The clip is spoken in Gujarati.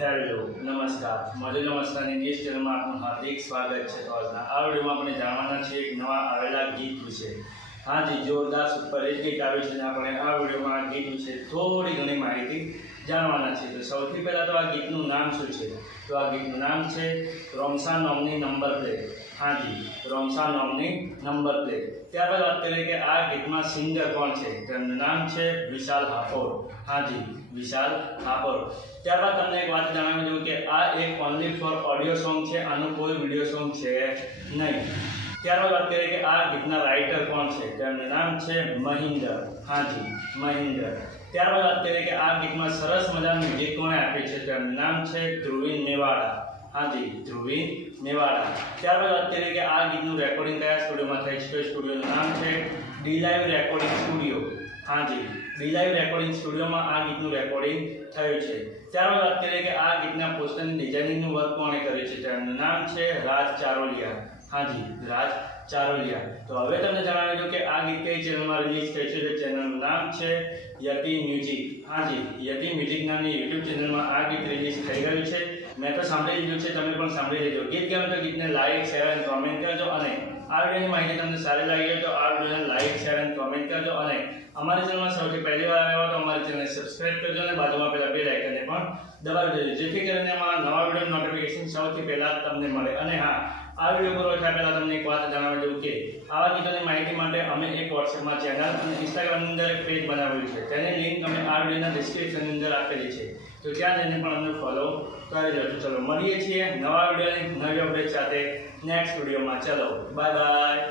હેલો નમસ્કાર મોજે નમસ્કારની ન્યૂઝ ચેનલમાં આપનું હાર્દિક સ્વાગત છે। તો આજના આ વિડીયોમાં આપણે જાણવાના છીએ એક નવા આવેલા ગીત વિશે। હાજી, જોરદાર સુપર હિટ ગીત આવ્યું છે અને આપણે આ વિડીયોમાં આ ગીત વિશે થોડી ઘણી માહિતી જાણવાના છીએ। તો સૌથી પહેલાં તો આ ગીતનું નામ શું છે? તો આ ગીતનું નામ છે રોમસા નોમની નંબર પ્લેટ। હાજી, રોમસા નોમની નંબર પ્લેટ। ત્યારબાદ વાત કરીએ કે આ ગીતમાં સિંગર કોણ છે? તેમનું નામ છે વિશાલ હાફોર। હાજી, વિશાલ હાફોર। ત્યારબાદ તમને એક વાત જણાવી દઉં કે આ એક ઓનલી ફોર ઓડિયો સોંગ છે, આનું કોઈ વિડીયો સોંગ છે નહીં। ત્યારબાદ વાત કરીએ કે આ ગીતના રાઇટર કોણ છે? તેમનું નામ છે મહિન્દર। હાજી, મહિન્દર। ત્યારબાદ વાત કરીએ કે આ ગીતમાં સરસ મજાનું ગીત કોણે આપ્યું છે? તેમનું નામ છે ધ્રુવીન મેવાડા। હાજી, ધ્રુવીન મેવાડા। ત્યારબાદ વાત કરીએ કે આ ગીતનું રેકોર્ડિંગ કયા સ્ટુડિયોમાં થઈ છે? સ્ટુડિયોનું નામ છે ડી લાઈવ રેકોર્ડિંગ સ્ટુડિયો। હાજી, ડી લાઈવ રેકોર્ડિંગ સ્ટુડિયોમાં આ ગીતનું રેકોર્ડિંગ થયું છે। ત્યારબાદ વાત કરીએ કે આ ગીતના પોસ્ટરની ડિઝાઇનિંગનું વર્ક કોણે કર્યું છે? તેમનું નામ છે રાજ ચારોલિયા। હાજી, રાજ ચારોલિયા। તો હવે તમને જણાવી દઉં કે આ ગીત કઈ ચેનલમાં રિલીઝ થઈ છે? ચેનલનું નામ છે યતિ મ્યુઝિક। હાજી, યતિ મ્યુઝિક નામની યુટ્યુબ ચેનલમાં આ ગીત રિલીઝ થઈ ગયું છે। મેં તો સાંભળી લીધું છે, તમે પણ સાંભળી લેજો। ગીત ગમે તો ગીતને લાઈક, શેર અને કોમેન્ટ કરજો અને આ વિડીયોની માહિતી તમને સારી લાગી હોય તો આ વિડીયોને લાઈક, શેર અને કોમેન્ટ કરજો અને અમારી ચેનલમાં સૌથી પહેલી વાર આવ્યા તો અમારી ચેનલને સબસ્ક્રાઇબ કરજો અને બાજુમાં પેલા બેલ આઇકનને પણ દબાવી દેજો, જેથી કરીને અમારા નવા વિડીયો નોટિફિકેશન સૌથી પહેલા તમને મળે। અને હા, આ વિડીયો પૂરો થયા પહેલા તમને એક વાત જણાવી દઉં કે આવા ગીતોની માહિતી માટે અમે એક વોટ્સએપમાં ચેનલ અને ઇન્સ્ટાગ્રામની અંદર એક પેજ બનાવેલું છે, તેની લિંક અમે આ વિડીયોના ડિસ્ક્રિપ્શનની અંદર આપેલી છે, તો ત્યાં જઈને પણ અમને ફોલો કરી લેજો। ચલો મળીએ છીએ નવા વિડીયોની નવી અપડેટ સાથે નેક્સ્ટ વિડીયોમાં। ચલો બાય બાય।